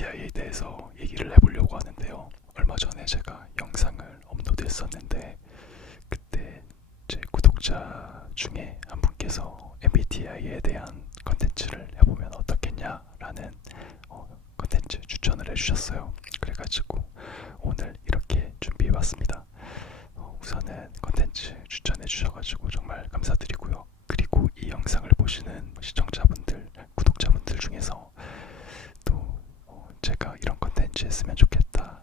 MBTI에 대해서 얘기를 해보려고 하는데요. 얼마 전에 제가 영상을 업로드했었는데 그때 제 구독자 중에 한 분께서 MBTI에 대한 컨텐츠를 해보면 어떻겠냐라는 컨텐츠 추천을 해주셨어요. 그래가지고 오늘 이렇게 준비해봤습니다. 우선은 컨텐츠 추천해주셔가지고 정말 감사드리고요. 그리고 이 영상을 보시는 시청자분들, 구독자분들 중에서 또 제가 이런 컨텐츠 했으면 좋겠다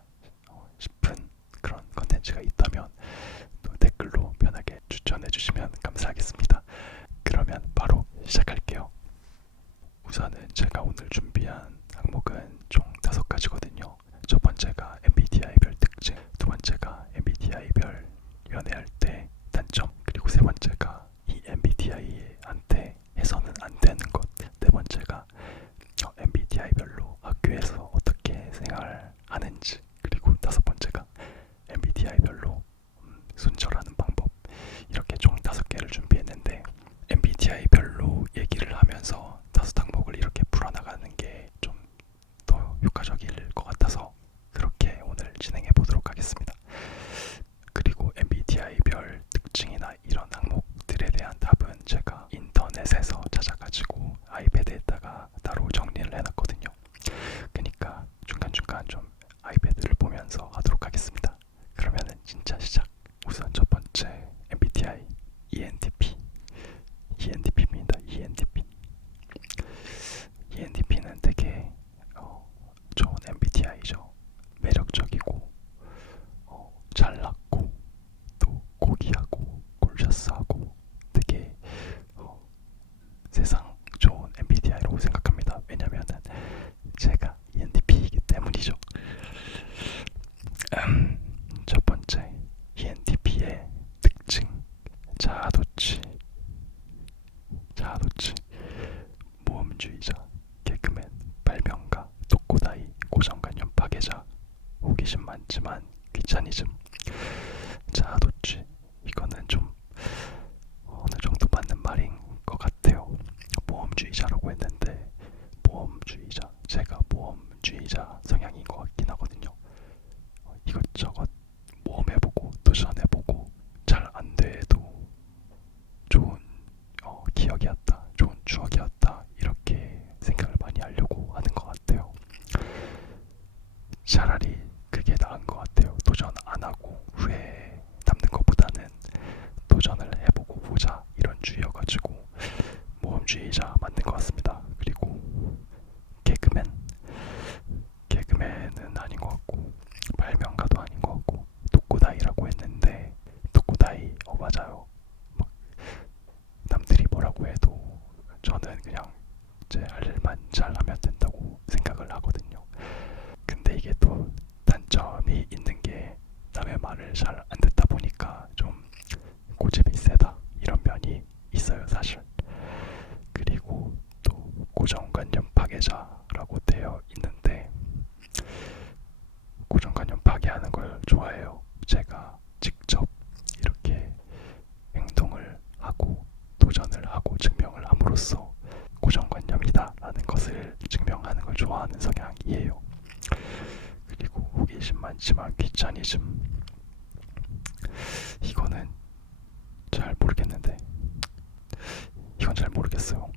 싶은 그런 컨텐츠가 있다면 또 댓글로 편하게 추천해주시면 감사하겠습니다. 그러면 바로 시작할게요. 우선은 제가 오늘 준비한 항목은 총 5가지거든요. 첫 번째가 MBTI별 특징, 두 번째가 MBTI별 연애할 때 단점, 그리고 세 번째가 이 MBTI한테 해서는 안 되는 것, 네 번째가 MBTI별로 학교에서 어떻게 생활하는지, 그리고 다섯 번째가 MBTI별로 순절하는 방법. 이렇게 총 5개를 준비했는데 MBTI별로 얘기를 하면서 5항목을 이렇게 풀어나가는 게 좀 더 효과적일 것 같아서 그렇게 오늘 진행해 보도록 하겠습니다. 그리고 MBTI별 특징이나 이런 항목들에 대한 답은 제가 인터넷에서 찾아가지고 아이패드에다가 따로 정리를 해놨거든요. 그러니까 중간중간 좀 아이패드를 보면서 하도록 하겠습니다. 그러면은 진짜 시작. 우선 첫 번째 MBTI ENTP. ENTP입니다. ENTP. ENTP는 되게 좋은 MBTI죠. 매력적이고 잘났고 또 고귀하고 골샤스하고 되게 세상 좋은 MBTI라고 생각합니다. 왜냐면은 제가 ENTP이기 때문이죠. 첫 번째 ENTP의 특징, 자아도취. 모험주의자, 개그맨, 발명가, 독고다이, 고정관념 파괴자, 호기심 많지만 귀차니즘. 자아도취, 이거는 좀 어느 정도 맞는 말인 것 같아요. 모험주의자라고 했는데 모험주의자, 제가 모험주의자 성향인 것 같긴 하거든요. 이것저것 모험해보고 도전해보고 잘 안돼도 좋은 기억이었다, 좋은 추억이었다, 이렇게 생각을 많이 하려고 하는 것 같아요. 차라리 그게 나은 것 같아요. 도전 안 하고 후회 남는 것보다는 도전을 해보고 보자, 이런 주의여가지고 모험주의자 맞는 것 같습니다. 그리고 개그맨은 아닌 것 같고 발명가도 아닌 것 같고 독고다이라고 했는데 독고다이 맞아요. 막 남들이 뭐라고 해도 저는 그냥 제 할 일만 잘하면 된다고 생각을 하거든요. 근데 이게 또 단점이 있는 게 남의 말을 잘 안 듣다 보니까 좀 고집이 세다, 이런 면이 있어요, 사실. 그리고 또 고정관념 파괴자라고 되어 있는데 고정관념 파괴하는 걸 좋아해요. 제가 직접 이렇게 행동을 하고 도전을 하고 증명을 함으로써 고정관념이다라는 것을 증명하는 걸 좋아하는 성향이에요. 그리고 호기심 많지만 귀차니즘. 이거는 잘 모르겠는데 이건 잘 모르겠어요.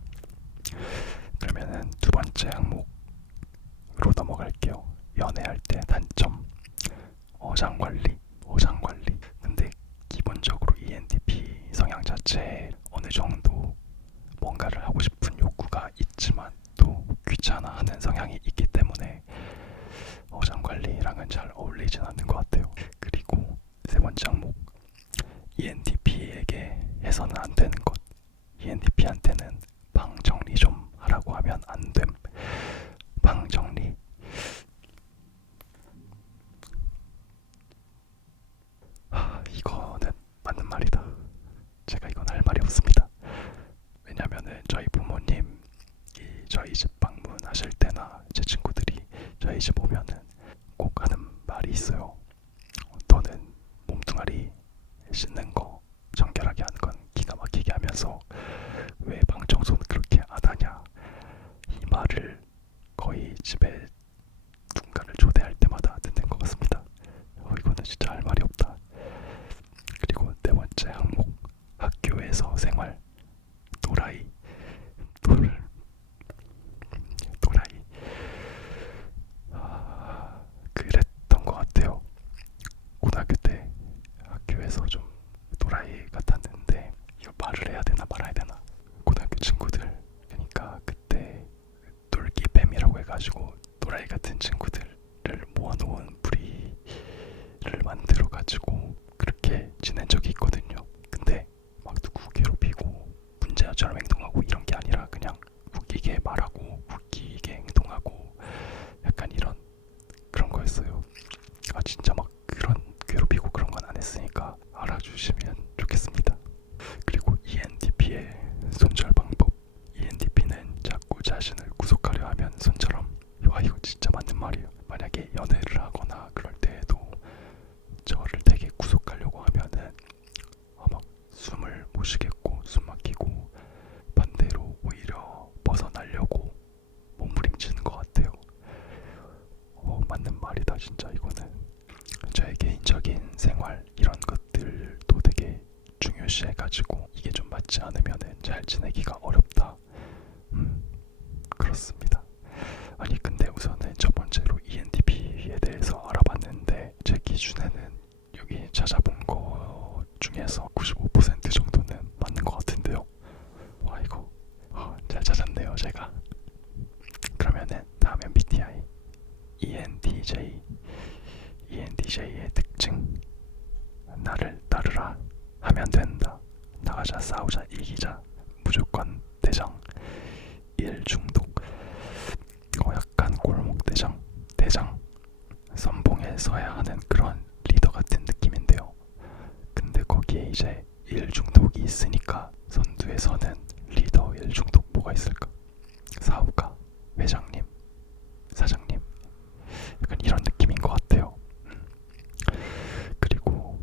그러면은 두 번째 항목으로 넘어갈게요. 연애할 때 단점, 어장관리. 근데 기본적으로 ENTP 성향 자체에 어느 정도 뭔가를 하고 싶은 욕구가 있지만 또 귀찮아하는 성향이 있기 때문에 어장관리랑은 잘 어울리진 않는 것 같아요. 그리고 세 번째 항목, ENTP에게 해서는 안 되는 것. ENTP한테는 방 정리 좀 하라고 하면 안 됨. 방 정리. 이거는 맞는 말이다. 제가 이건 할 말이 없습니다. 왜냐면은 저희 부모님이 저희 집 방문하실 때나 제 친구들이 저희 집 오면은 꼭 하는 말이 있어요. 너는 몸뚱아리 씻는 거 정결하게 하는 건 기가 막히게 하면서 왜 방청소는 그렇게 안 하냐. 이 말을 거의 집에 그래가지고 또라이 같은 친구들을 모아놓은 부리를 만들어가지고 그렇게 지낸 적이 있거든요. 근데 막 누구 괴롭히고 문제아처럼 행동하고 이런 게 아니라 그냥 웃기게 말하고 웃기게 행동하고 약간 이런 그런 거였어요. 아 진짜 막 그런 괴롭히고 그런 건 안 했으니까 알아주시면 좋겠습니다. 그리고 ENTP의 손절 방법. ENTP는 자꾸 자신을 구속하려 하면 손처럼. 와 이거 진짜 맞는 말이에요. 만약에 연애를 하거나 그럴 때에도 저를 되게 구속하려고 하면은 막 숨을 못 쉬겠고 숨 막히고 반대로 오히려 벗어나려고 몸부림치는 것 같아요. 맞는 말이다 진짜 이거는. 저의 개인적인 생활 이런 것들도 되게 중요시해가지고 이게 좀 맞지 않으면은 잘 지내기가 어렵다. 그렇습니다. 아니 근데 우선은 첫 번째로 ENTP에 대해서 알아봤는데 제 기준에는 여기 찾아본 거 중에서 95% 정도는 맞는 것 같은데요. 와 이거 잘 찾았네요 제가. 그러면은 다음 MBTI ENTJ. ENTJ의 특징. 나를 따르라 하면 된다. 나가자 싸우자 이기자 무조건 대장. 일 중독. 약간 골목 대장 선봉에 서야 하는 그런 리더 같은 느낌인데요. 근데 거기에 이제 일 중독이 있으니까 선두에 서는 리더 일 중독 뭐가 있을까? 사업가, 회장님, 사장님 약간 이런 느낌인 것 같아요. 그리고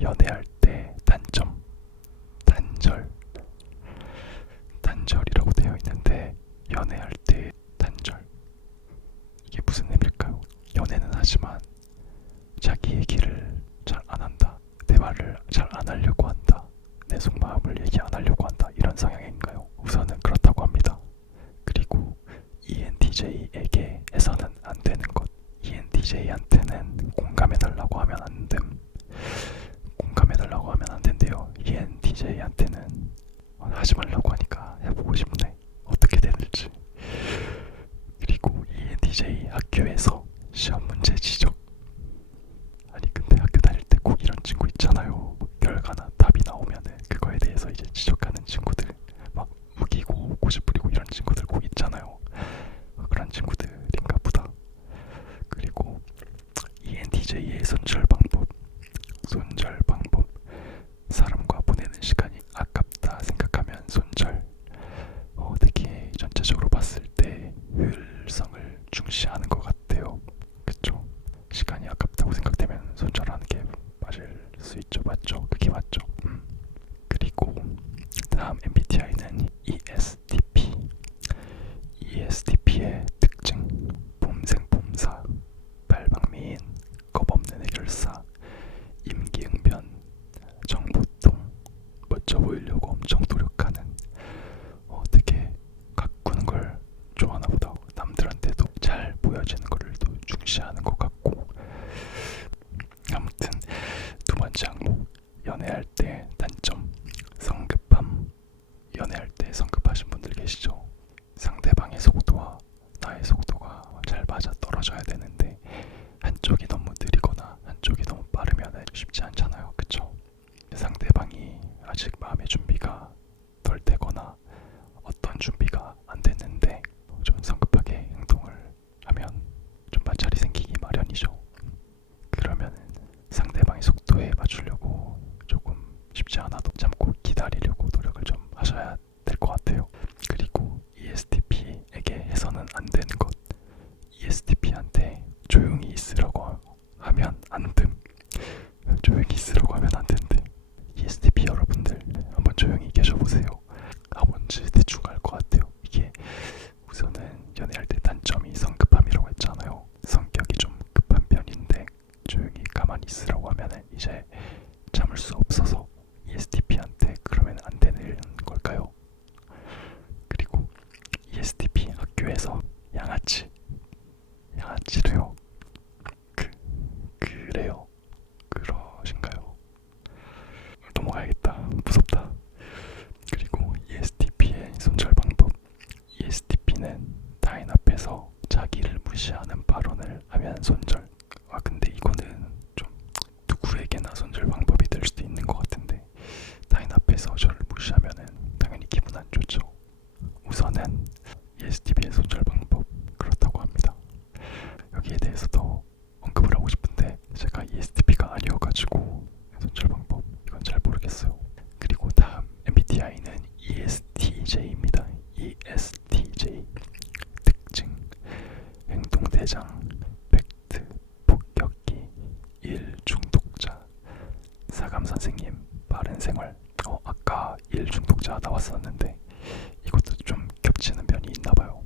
연애할 때 단점, 단절이라고 되어 있는데 연애할 때 단절 이게 무슨 의미일까요? 연애는 하지만 자기 얘기를 잘 안 한다. 대화를 잘 안 하려고 한다. 내 속마음을 얘기 안 하려고 한다. 이런 성향인가요? 우선은 그렇다고 합니다. 그리고 ENTJ에게 해서는 안 되는 것. ENTJ한테는 공감해달라고 하면 안 됨. 공감해달라고 하면 안 된대요. ENTJ한테는 하지 말라고 하니까 해보고 싶네. 어떻게 되는지. 그리고 ENTJ 학교에서 시험 문제 지적. 아니 근데 학교 다닐 때 꼭 이런 친구 있잖아요. 결과나 답이 나오면은 그거에 대해서 이제 지적하는 친구들, 막 우기고 고집 부리고 이런 친구들 꼭 있잖아요. 그런 친구들인가 보다. 그리고 ENTJ의 손절 방법. 사람과 보내는 시간이 아깝다 생각하면 손절. 특히 전체적으로 봤을 때 효율성을 중시하는 것 같아요. 그쵸? 시간이 아깝다고 생각되면 손절하는 게 맞을 수 있죠. 맞죠? 그게 맞죠. 그리고 다음 MBTI는 ESTP. ESTP의 특징. 봄생봄사, 발방미인, 겁없는 해결사, 임기응변, 정보통, 멋져 보이려고 엄청 노력하는. 되게 가꾸는 걸 좋아하나 보다. 남들한테도 잘 보여지는 거를 또 중시하는 것 같고. 아무튼 두 번째 항목 연애할 때 단점. 성급함. 연애할 때 성급하신 분들 계시죠? 상대방의 속도와 나의 속도가 잘 맞아 떨어져야 되는데 한쪽이 너무 느리거나 한쪽이 너무 빠르면 쉽지 않잖아요. 그쵸? 상대방이 아직 마음의 준비가 덜 되거나 어떤 준비가 안 됐는데 좀 성급하게 행동을 하면 좀 마찰이 생기기 마련이죠. 그러면 상대방의 속도에 맞추려고 조금 쉽지 않아도 참고 기다리려고 노력을 좀 하셔야 될 것 같아요. 그리고 ESTP에게 해서는 안 되는 것. ESTP한테 조용히 있으라고 하면 안 됨. 조용히 있으라고 하면 안 된대. ESTP 여러분들 한번 조용히 계셔보세요. 뭔지 대충 알 것 같아요. 이게 우선은 연애할 때 단점이 성급함이라고 했잖아요. 성격이 좀 급한 편인데 조용히 가만히 있으라고 하면 이제 참을 수 없어서 ESTP한테 그러면 안 되는 걸까요? 그리고 ESTP 학교에서 양아치래요. 그래요. 그러신가요? 넘어가야겠다. 무섭다. 그리고 ESTP의 손절 방법. ESTP는 타인 앞에서 자기를 무시하는 발언을 하면 손절. 아 근데 이거는 좀 누구에게나 손절 방법이 될 수도 있는 것 같은데 타인 앞에서 저를 무시하면은 당연히 기분 안 좋죠. 우선은 ESTP의 손절 방법 그렇다고 합니다. 여기에 대해서 더 언급을 하고 싶은데 제가 ESTP가 아니어가지고 손절 방법 이건 잘 모르겠어요. 그리고 다음 MBTI는 ESTJ입니다. ESTJ 특징 행동대장 팩트 폭격기 일 중독자 사감선생님 바른생활. 아까 일 중독자 나왔었는데 이것도 좀 겹치는 면이 있나봐요.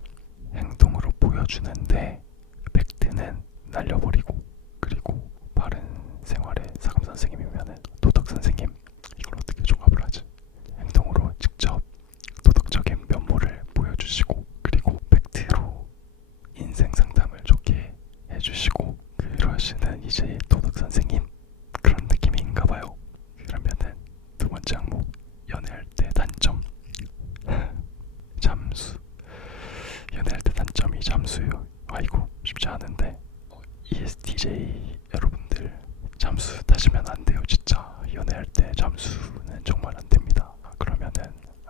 행동으로 보여주는데 팩트는 날려버리고 그리고 바른생활의 사감선생님이면은 도덕선생님. 이걸 어떻게 조합을 하지? 행동으로 직접 도덕적인 면모를 보여주시고 그리고 팩트로 인생 상담을 좋게 해주시고 그러시는 이제 도덕선생님 그런 느낌인가봐요. 그러면은 두 번째 항목 연애할 때 단점 잠수. 연애할 때 단점이 잠수예요. 아이고 쉽지 않은데 ESTJ 여러분들 잠수 타시면 안 돼요. 진짜 연애할 때 잠수는 정말 안 됩니다. 그러면은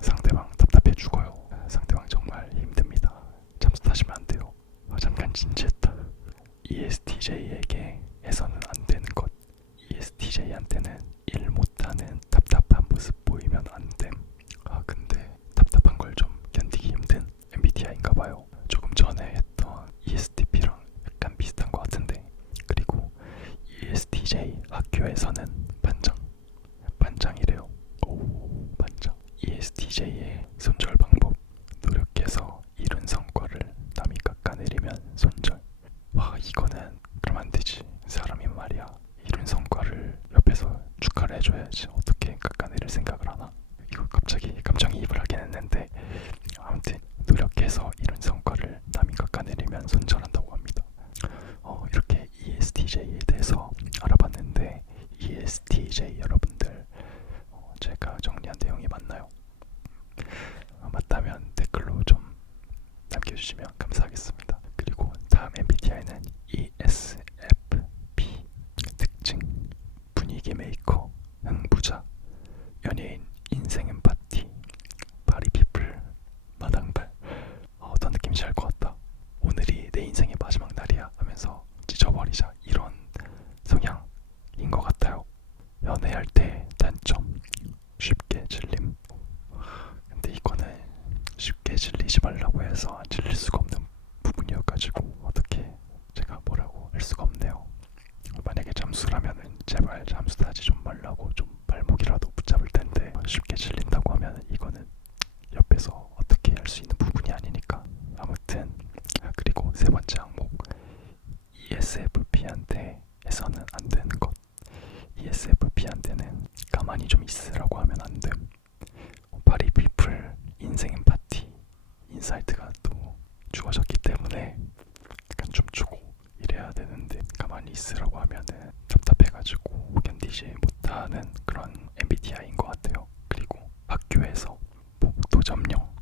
상대방 답답해 죽어요. 상대방 정말 힘듭니다. 잠수 타시면 안 돼요. 잠깐 진지했다. ESTJ에게 해서는 안 되는 것. ESTJ한테는 일 못하는 답답한 모습 보이면 안 됨. 근데 답답한 걸 좀 견디기 힘든 MBTI인가봐요. 조금 전에 했던 ESTP랑 약간 비슷한 것 같은데. 그리고 ESTJ 학교에서는 반장이래요. 오 반장. ESTJ의 손절 방법 노력해서 이룬 성과를 남이 깎아내리면 손절. 와 이거는 그럼 안 되지. 사람이 말이야 이룬 성과를 옆에서 축하를 해줘야지 어떻게 깎아내릴 생각을 하나. 이거 갑자기 감정이입을 하긴 했는데 아무튼 노력해서 이룬 성과를 남이 깎아내리면 손절한다고 합니다. 이렇게 ESTJ에 대해서 알아봤는데 ESTJ 여러분들 제가 정리한 내용이 맞나요? 맞다면 댓글로 좀 남겨주시면 감사하겠습니다. 그리고 다음 MBTI는 ESFP 특징 분위기 메이커 흥부자 연예인 인생 엠파티 파리피플 마당발. 어떤 느낌인지 알 것 같다. 오늘이 내 인생의 마지막 날이야 하면서 찢어버리자 이런 성향인 것 같아요. 연애할 때 단점 쉽게 질림. 근데 이거는 쉽게 질리지 말라고 해서 안 질릴 수가 없는 부분이어가지고 어떻게 제가 뭐라고 할 수가 없네요. 만약에 잠수라면은 제발 잠수 타지 좀 말라고 좀 발목이라도 붙잡을 텐데 쉽게 질린다고 하면 이거는 옆에서 어떻게 할 수 있는 부분이 아니니까. 아무튼 그리고 세 번째 항목 ESFP한테 해서는 안 되는 것. ESFP한테는 가만히 좀 있으라고 하면 안 됨. 파리피플 인생 엠파티 인사이트가 또 주어졌기 때문에 약간 춤추고 이래야 되는데 가만히 있으라고 하면은 답답해가지고 견디지 못하는 그런 MBTI인 것 같아요. 그리고 학교에서 복도 점령.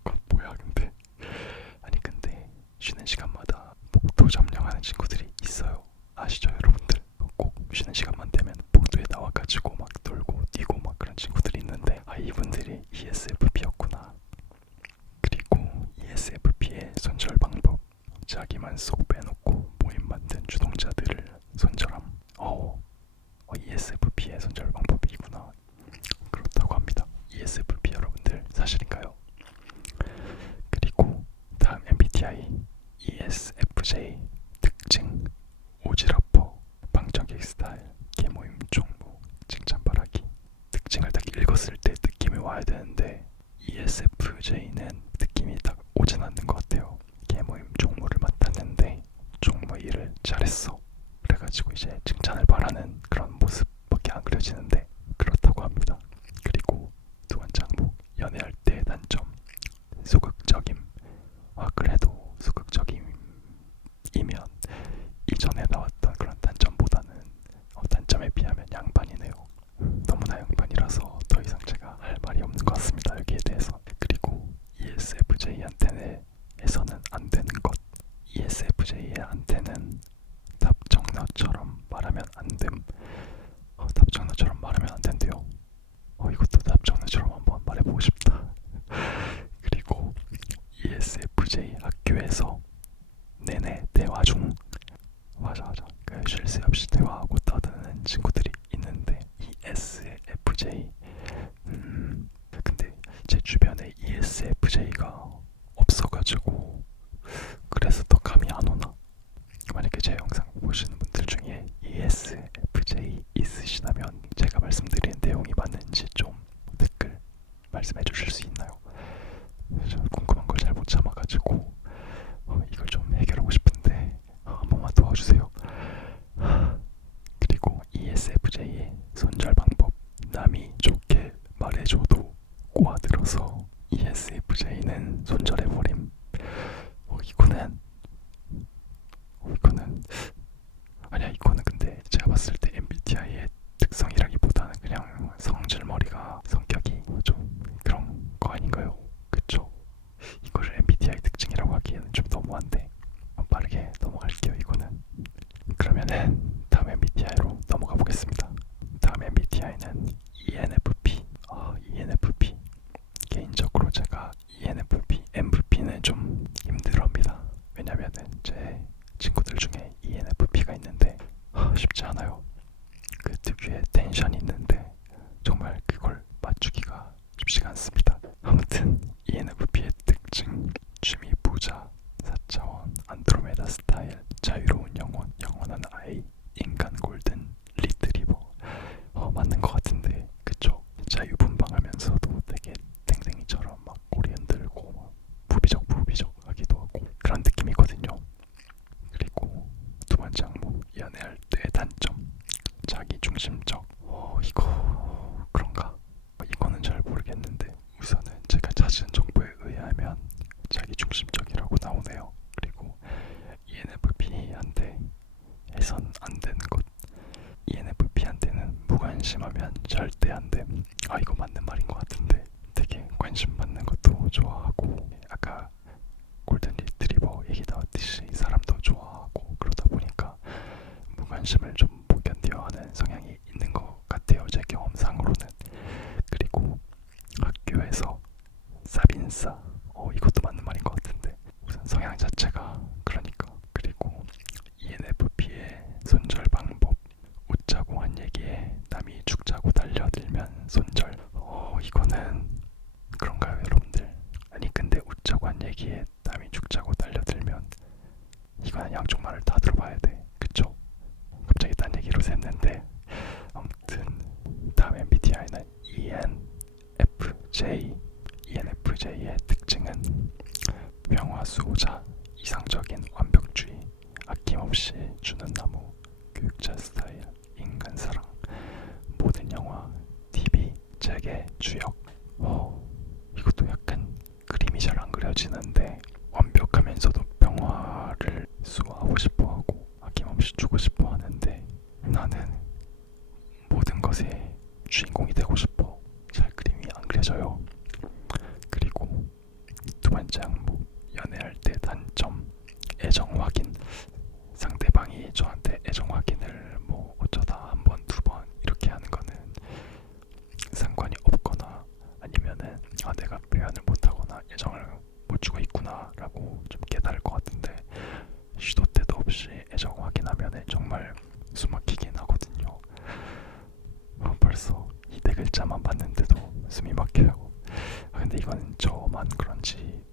이건 뭐야 근데. 아니 근데 쉬는 시간마다 복도 점령하는 친구들이 있어요. 아시죠 여러분들? 꼭 쉬는 시간만 되면 복도에 나와가지고 막 놀고 뛰고 막 그런 친구들이 있는데 이분들이 ESFP였구나. 그리고 ESFP의 손절 방법 자기만 쏙 빼놓고 모임 만든 주동자들을 손절함. ESFP의 손절 방법이구나. 그렇다고 합니다. ESFP 여러분들 사실인가요? 그리고 다음 MBTI ESFJ 특징 오지랖퍼 방청객 스타일 개모임 총무 칭찬바라기. 특징을 딱 읽었을 때 느낌이 와야 되는데 ESFJ는 느낌이 딱 오진 않는 것 같아요. 개모임 총무를 맡았는데 총무 일을 잘했어 그래가지고 이제 칭찬을 바라는 그런 모습밖에 안 그려지는데 그렇다고 합니다. 그리고 두 번째 항목 연애할 때 단점 소극적임. 그래도 소극적임이면 이전에 나왔던 그런 단점보다는 단점에 비하면 양반이네요. 너무나 양반이라서 더 이상 제가 할 말이 없는 것 같습니다. 여기에 대해서. 그리고 ES 와중 맞아 그 쉴 새 없이 대화하고 떠드는 친구들이 있는데 ESFJ 근데 제 주변에 ESFJ가 없어가지고 그래서 더 감이 안 오나? 만약에 제 영상 보시는 분들 중에 ESFJ 있으시다면 제가 말씀드린 내용이 맞는지 좀 댓글 말씀해 주실 수 있나요? 저 궁금한 걸 잘 못 참아가지고 이걸 좀 해결하고 싶은데 한 번만 도와주세요. 그리고 ESFJ의 손절 방법 남이 좋게 말해줘도 꼬아들어서 ESFJ는 손절해버림. 이거는 아니야 이거는 근데 제가 봤을 때 MBTI의 특성이라기보다는 그냥 성질머리가 성격이 좀 그런 거 아닌가요? 그쵸? 이거를 MBTI 특징이라고 하기에는 좀 너무한데 빠르게 넘어갈게요 이거는. 그러면은 다음 MBTI로 넘어가 보겠습니다. 다음 MBTI는 ENFP. ENFP 개인적으로 제가 ENFP, MVP는 좀 힘들어합니다. 왜냐면은 제 친구들 중에 ENFP가 있는데 쉽지 않아요. 그 특유의 텐션이 있는데 정말 그걸 맞추기가 쉽지가 않습니다. 아무튼 ENFP의 특징 취미 부자, 4차원, 안드로메다 스타일, 자유로운 영혼, 영원한 아이, 인간 골든, 리트리버. 맞는 것 같은데 그쵸? 자유분방하면서도 되게 땡땡이처럼 막 꼬리 흔들고 막 부비적 하기도 하고 그런 느낌이거든요. 그리고 두 번째 항목 연애할 때의 단점 자기중심적. 이거 그런가? 이거는 잘 모르겠는데 우선은 제가 찾은 정보에 의하면 자기중심적이라고 나오네요. 그리고 ENFP한테 해선 안 되는 것 ENFP한테는 무관심하면 절대 안 됨. 이거 맞는 말인 것 같은데 되게 관심 받는 것도 좋아하고 아까 골든 리트리버 얘기 나왔듯이 사람도 좋아하고 그러다 보니까 무관심을 좀 못 견뎌 하는 성향이 있는 것 같아요. 제 경험상으로는. 그리고 학교에서 사빈사 이것도 맞는 말인 것 같은데 우선 성향 자체가 그러니까. 그리고 ENFP의 손절 방법 웃자고 한 얘기에 남이 죽자고 달려들면 손절. 이거는 그런가요 여러분들? 아니 근데 웃자고 한 얘기에 남이 죽자고 달려들면 이거는 양쪽 말을 다 들어봐야 돼. 그쵸? 갑자기 딴 얘기로 샜는데 아무튼 다음 MBTI는 ENFJ. ENFJ의 특징은 평화수호자, 이상적인 완벽주의, 아낌없이 주는 나무, 교육자 스타일, 인간사랑, 모든 영화, TV, 책의 주역. 이것도 약간 그림이 잘 안 그려지는데 완벽하면서도 평화를 수호하고 싶어하고 아낌없이 주고 싶어하는데 나는 모든 것의 주인공이 되고 싶어. 잘 그림이 안 그려져요. 그리고 두 번째 항목 연애할 때 단점 애정 확인. 상대방이 저한테 애정 확인을 뭐 어쩌다 한 번, 두 번 이렇게 하는 거는 상관이 없거나 아니면은 내가 표현을 못하거나 애정을 못 주고 있구나 라고 좀 깨달을 것 같은데 시도 때도 없이 애정 확인하면은 정말 숨막히긴 하거든요. 벌써 이 네 글자만 봤는데도 숨이 막혀요. 근데 이건 저만 그런지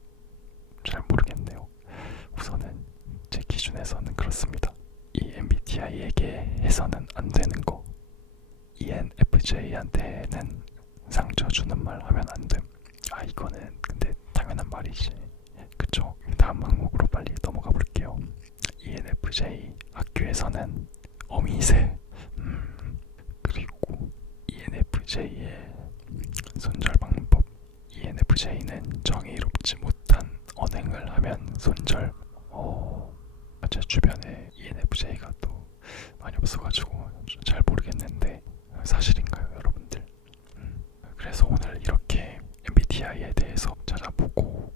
잘 모르겠네요. 우선은 제 기준에서는 그렇습니다. 이 MBTI에게 해서는 안 되는 거. ENFJ한테는 상처 주는 말 하면 안 됨. 이거는 근데 당연한 말이지. 그쵸? 다음 항목으로 빨리 넘어가 볼게요. ENFJ 학교에서는 어미새. 그리고 ENFJ의 손절 방법. ENFJ는 정의롭지 못한 언행을 하면 손절. 제 주변에 ENFJ가 또 많이 없어가지고 잘 모르겠는데 사실인가요 여러분들? 그래서 오늘 이렇게 MBTI에 대해서 찾아보고